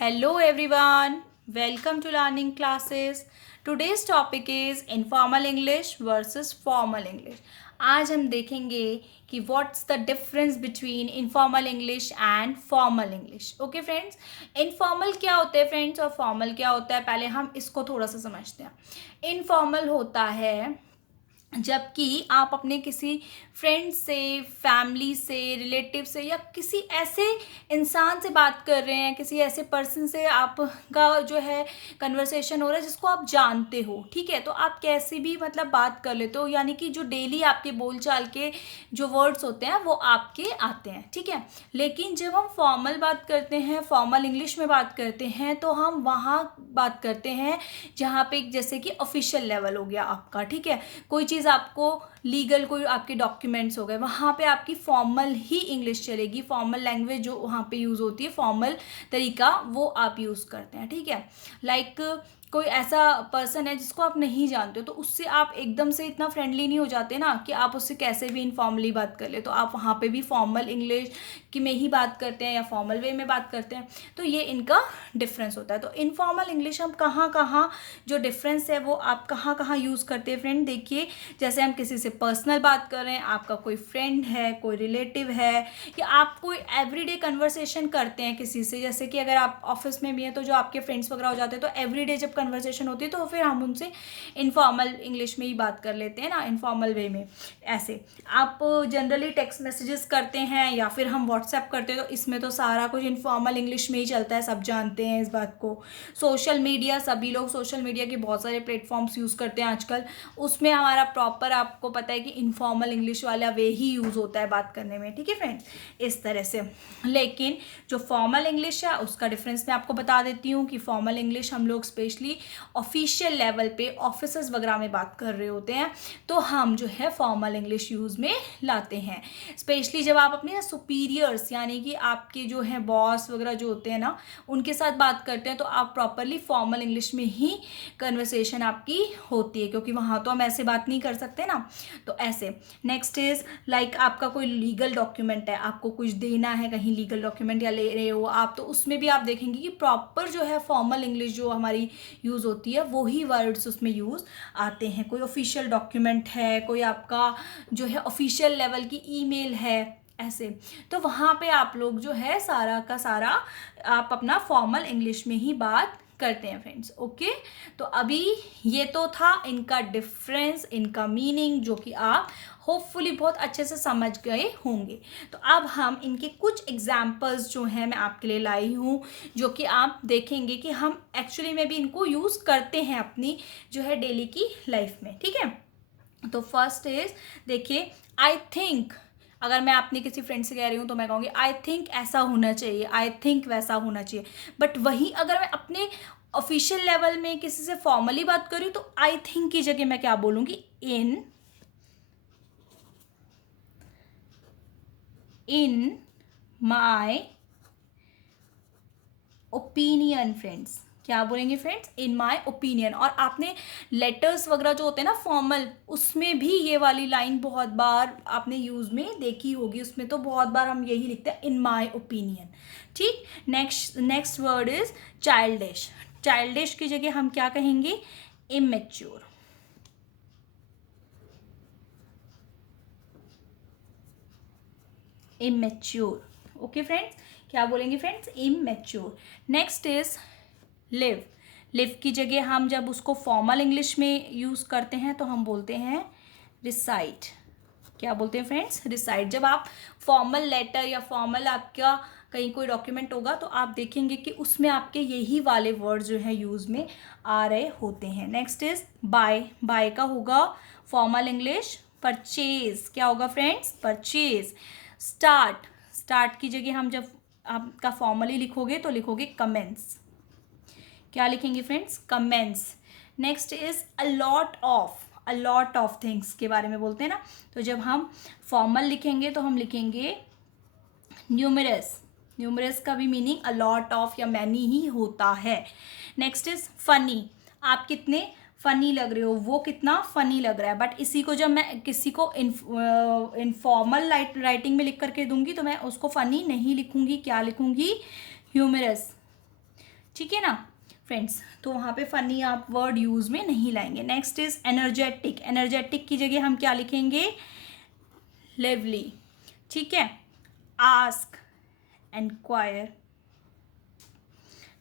Hello everyone, welcome to learning classes. Today's topic is informal English versus formal English. आज हम देखेंगे कि what's the difference between informal English and formal English. Okay friends, informal क्या होता है friends और formal क्या होता है, पहले हम इसको थोड़ा सा समझते हैं. Informal होता है जबकि आप अपने किसी फ्रेंड से, फैमिली से, रिलेटिव से या किसी ऐसे इंसान से बात कर रहे हैं, किसी ऐसे पर्सन से आपका जो है कन्वर्सेशन हो रहा है जिसको आप जानते हो, ठीक है. तो आप कैसे भी मतलब बात कर लेते हो, यानी कि जो डेली आपके बोलचाल के जो वर्ड्स होते हैं वो आपके आते हैं, ठीक है. लेकिन जब हम फॉर्मल बात करते हैं, फॉर्मल इंग्लिश में बात करते हैं, तो हम वहाँ बात करते हैं जहाँ पे जैसे कि ऑफिशियल लेवल हो गया आपका, ठीक है. कोई चीज़ आपको लीगल, कोई आपके डॉक्यूमेंट्स हो गए, वहाँ पे आपकी फॉर्मल ही इंग्लिश चलेगी. फॉर्मल लैंग्वेज जो वहाँ पे यूज़ होती है, फॉर्मल तरीका वो आप यूज़ करते हैं, ठीक है. लाइक कोई ऐसा पर्सन है जिसको आप नहीं जानते हो, तो उससे आप एकदम से इतना फ्रेंडली नहीं हो जाते ना कि आप उससे कैसे भी इनफॉर्मली बात कर ले. तो आप वहाँ पे भी फॉर्मल इंग्लिश की में ही बात करते हैं या फॉर्मल वे में बात करते हैं. तो ये इनका डिफरेंस होता है. तो इनफॉर्मल इंग्लिश हम कहाँ कहाँ जो डिफरेंस है वो आप कहाँ कहाँ यूज़ करते हैं फ्रेंड. देखिए, जैसे हम किसी से पर्सनल बात कर रहे हैं, आपका कोई फ्रेंड है, कोई रिलेटिव है, या आप कोई एवरीडे कन्वर्सेशन करते हैं किसी से. जैसे कि अगर आप ऑफिस में भी हैं तो जो आपके फ्रेंड्स वगैरह हो जाते हैं, तो एवरीडे जब कन्वर्सेशन होती है तो फिर हम उनसे इनफॉर्मल इंग्लिश में ही बात कर लेते हैं ना, इनफॉर्मल वे में. ऐसे आप जनरली टेक्स्ट मैसेजेस करते हैं या फिर हम व्हाट्सएप करते हैं, तो इसमें तो सारा कुछ इनफॉर्मल इंग्लिश में ही चलता है, सब जानते हैं इस बात को. सोशल मीडिया, सभी लोग सोशल मीडिया के बहुत सारे प्लेटफॉर्म्स यूज़ करते हैं आजकल. उसमें हमारा प्रॉपर आपको पता है कि इनफॉर्मल इंग्लिश वाला वे ही यूज़ होता है बात करने में, ठीक है फ्रेंड्स, इस तरह से. लेकिन जो फॉर्मल इंग्लिश है उसका डिफरेंस मैं आपको बता देती हूँ कि फॉर्मल इंग्लिश हम लोग स्पेशली ऑफिशियल लेवल पे ऑफिसेस वगैरह में बात कर रहे होते हैं, तो हम जो है फॉर्मल इंग्लिश यूज़ में लाते हैं. स्पेशली जब आप अपने सुपीरियर्स यानी कि आपके जो है बॉस वगैरह जो होते हैं ना, उनके साथ बात करते हैं, तो आप प्रॉपरली फॉर्मल इंग्लिश में ही कन्वर्सेशन आपकी होती है, क्योंकि वहाँ तो हम ऐसे बात नहीं कर सकते ना. तो ऐसे. नेक्स्ट इज लाइक आपका कोई लीगल डॉक्यूमेंट है, आपको कुछ देना है कहीं, लीगल डॉक्यूमेंट या ले रहे हो आप, तो उसमें भी आप देखेंगे कि प्रॉपर जो है फॉर्मल इंग्लिश जो हमारी यूज़ होती है वो ही वर्ड्स उसमें यूज़ आते हैं. कोई ऑफिशियल डॉक्यूमेंट है, कोई आपका जो है ऑफिशियल लेवल की ईमेल है, ऐसे. तो वहाँ पे आप लोग जो है सारा का सारा आप अपना फॉर्मल इंग्लिश में ही बात करते हैं फ्रेंड्स. ओके, तो अभी ये तो था इनका डिफरेंस, इनका मीनिंग, जो कि आप होपफुली बहुत अच्छे से समझ गए होंगे. तो अब हम इनके कुछ एग्जाम्पल्स जो हैं मैं आपके लिए लाई हूँ, जो कि आप देखेंगे कि हम एक्चुअली में भी इनको यूज़ करते हैं अपनी जो है डेली की लाइफ में, ठीक है. तो फर्स्ट इज, देखिए, आई थिंक. अगर मैं अपनी किसी फ्रेंड से कह रही हूँ तो मैं कहूँगी आई थिंक ऐसा होना चाहिए, आई थिंक वैसा होना चाहिए. बट वहीं अगर मैं अपने ऑफिशियल लेवल में किसी से फॉर्मली बात करूँ तो आई थिंक की जगह मैं क्या बोलूँगी, इन माई ओपिनियन फ्रेंड्स. क्या बोलेंगे फ्रेंड्स, इन माई ओपिनियन. और आपने लेटर्स वगैरह जो होते हैं ना फॉर्मल, उसमें भी ये वाली लाइन बहुत बार आपने यूज़ में देखी होगी. उसमें तो बहुत बार हम यही लिखते हैं, इन माई ओपिनियन, ठीक. Next word is childish. Childish की जगह हम क्या कहेंगे, इमेच्योर. इमेच्योर. ओके फ्रेंड्स, क्या बोलेंगे friends, immature. Next is live. Live की जगह हम जब उसको फॉर्मल इंग्लिश में यूज़ करते हैं तो हम बोलते हैं रिसाइट. क्या बोलते हैं फ्रेंड्स, रिसाइट. जब आप फॉर्मल लेटर या फॉर्मल आपका कहीं कोई डॉक्यूमेंट होगा तो आप देखेंगे कि उसमें आपके यही वाले वर्ड जो है यूज़ में आ रहे होते हैं. Next is by. बाय का होगा फॉर्मल इंग्लिश परचेज. क्या होगा फ्रेंड्स, परचेज. स्टार्ट. स्टार्ट की जगह हम जब आपका फॉर्मली लिखोगे तो लिखोगे कमेंस. क्या लिखेंगे friends, comments. Next is a lot of. A lot of things के बारे में बोलते हैं ना, तो जब हम फॉर्मल लिखेंगे तो हम लिखेंगे न्यूमरस. न्यूमरस का भी मीनिंग अ लॉट ऑफ या मैनी ही होता है. Next is funny. आप कितने फनी लग रहे हो, वो कितना फनी लग रहा है. बट इसी को जब मैं किसी को इनफॉर्मल राइटिंग में लिख करके दूंगी तो मैं उसको फनी नहीं लिखूंगी, क्या लिखूंगी, ह्यूमरस. ठीक है ना फ्रेंड्स, तो वहाँ पे फनी आप वर्ड यूज़ में नहीं लाएंगे। Next is energetic. एनर्जेटिक की जगह हम क्या लिखेंगे? लिवली। ठीक है, ask, enquire.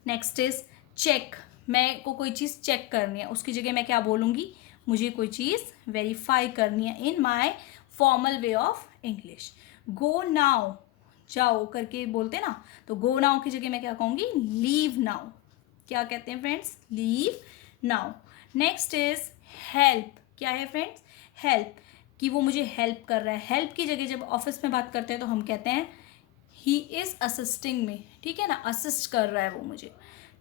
Next is check. मैं को कोई चीज़ चेक करनी है, उसकी जगह मैं क्या बोलूँगी? मुझे कोई चीज़ वेरीफाई करनी है in my formal way of English. Go now, जाओ करके बोलते ना, तो गो नाउ की जगह मैं क्या कहूँगी? Leave now. क्या कहते हैं friends? Leave now. Next is help. क्या है फ्रेंड्स? हेल्प, कि वो मुझे हेल्प कर रहा है। हेल्प की जगह जब ऑफिस में बात करते हैं तो हम कहते हैं ही इज़ असिस्टिंग मी। ठीक है ना, असिस्ट कर रहा है वो मुझे।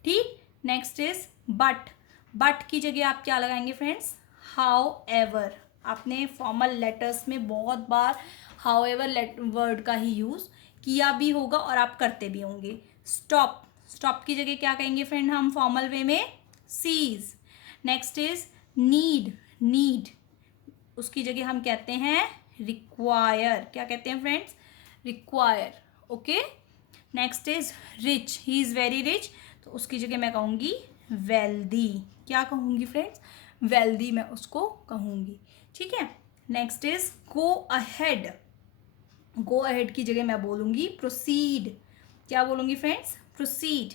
ठीक। Next is but. बट की जगह आप क्या लगाएंगे फ्रेंड्स? How ever. आपने फॉर्मल लेटर्स में बहुत बार हाउ एवर वर्ड का ही यूज़ किया भी होगा और आप करते भी होंगे। स्टॉप। स्टॉप की जगह क्या कहेंगे फ्रेंड हम फॉर्मल वे में? Seize. Next is need. Need, उसकी जगह हम कहते हैं रिक्वायर। क्या कहते हैं friends? Require. Okay. Next is rich. He is very rich, तो उसकी जगह मैं कहूँगी वेल्दी। क्या कहूँगी फ्रेंड्स? वेल्दी मैं उसको कहूँगी। ठीक है। Next is go ahead. Go ahead की जगह मैं बोलूँगी प्रोसीड। क्या बोलूँगी फ्रेंड्स? प्रोसीड।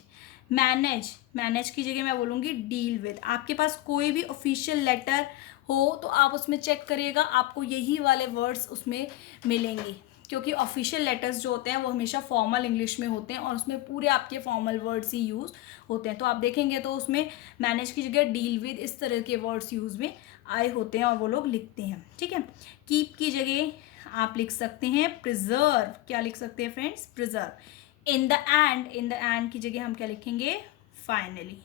मैनेज। मैनेज की जगह मैं बोलूँगी डील विद। आपके पास कोई भी ऑफिशियल लेटर हो तो आप उसमें चेक करिएगा, आपको यही वाले वर्ड्स उसमें मिलेंगे, क्योंकि ऑफिशियल लेटर्स जो होते हैं वो हमेशा फॉर्मल इंग्लिश में होते हैं और उसमें पूरे आपके फॉर्मल वर्ड्स ही यूज़ होते हैं। तो आप देखेंगे तो उसमें मैनेज की जगह डील विद, इस तरह के वर्ड्स यूज़ में आए होते हैं और वो लोग लिखते हैं। ठीक है। कीप की जगह आप लिख सकते हैं प्रिजर्व। क्या लिख सकते हैं friends? Preserve. In the end. In the end की जगह हम क्या लिखेंगे? फाइनली।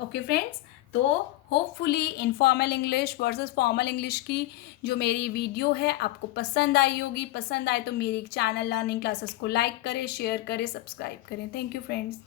ओके फ्रेंड्स, तो hopefully informal English versus formal English की जो मेरी वीडियो है आपको पसंद आई होगी। पसंद आए तो मेरी चैनल लर्निंग क्लासेस को लाइक करें, शेयर करें, सब्सक्राइब करें। Thank you friends.